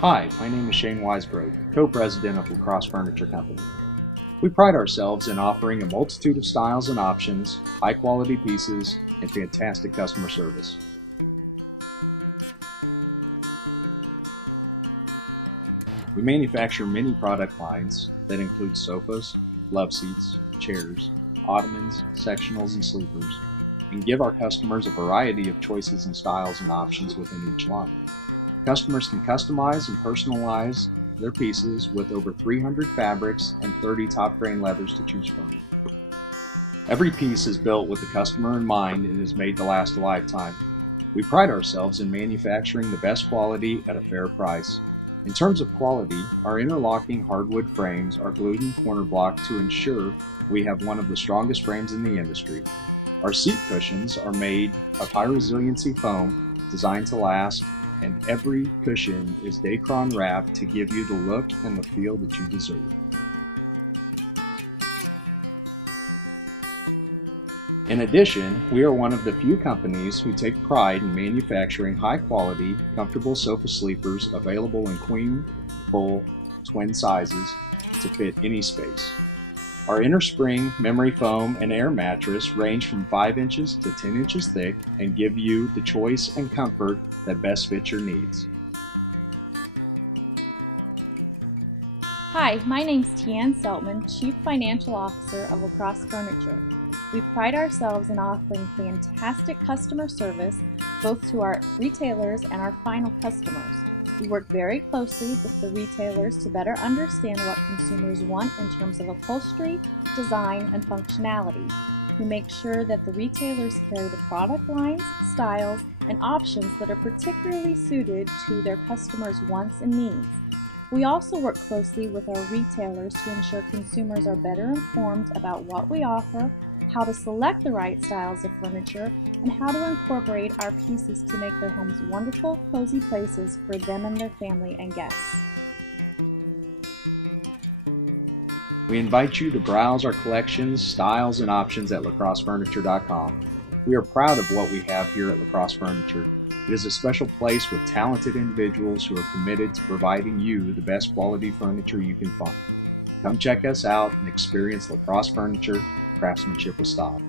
Hi, my name is Shane Weisbrod, co-president of LaCrosse Furniture Company. We pride ourselves in offering a multitude of styles and options, high-quality pieces, and fantastic customer service. We manufacture many product lines that include sofas, love seats, chairs, ottomans, sectionals, and sleepers, and give our customers a variety of choices and styles and options within each line. Customers can customize and personalize their pieces with over 300 fabrics and 30 top grain leathers to choose from. Every piece is built with the customer in mind and is made to last a lifetime. We pride ourselves in manufacturing the best quality at a fair price. In terms of quality, our interlocking hardwood frames are glued in corner block to ensure we have one of the strongest frames in the industry. Our seat cushions are made of high resiliency foam designed to last, and every cushion is Dacron wrapped to give you the look and the feel that you deserve. In addition, we are one of the few companies who take pride in manufacturing high-quality, comfortable sofa sleepers available in queen, full, twin sizes to fit any space. Our inner-spring, memory foam, and air mattress range from 5 inches to 10 inches thick and give you the choice and comfort that best fits your needs. Hi, my name's Tian Seltman, Chief Financial Officer of LaCrosse Furniture. We pride ourselves in offering fantastic customer service both to our retailers and our final customers. We work very closely with the retailers to better understand what consumers want in terms of upholstery, design, and functionality. We make sure that the retailers carry the product lines, styles, and options that are particularly suited to their customers' wants and needs. We also work closely with our retailers to ensure consumers are better informed about what we offer, how to select the right styles of furniture, and how to incorporate our pieces to make their homes wonderful, cozy places for them and their family and guests. We invite you to browse our collections, styles, and options at lacrossefurniture.com. We are proud of what we have here at LaCrosse Furniture. It is a special place with talented individuals who are committed to providing you the best quality furniture you can find. Come check us out and experience LaCrosse Furniture, craftsmanship with style.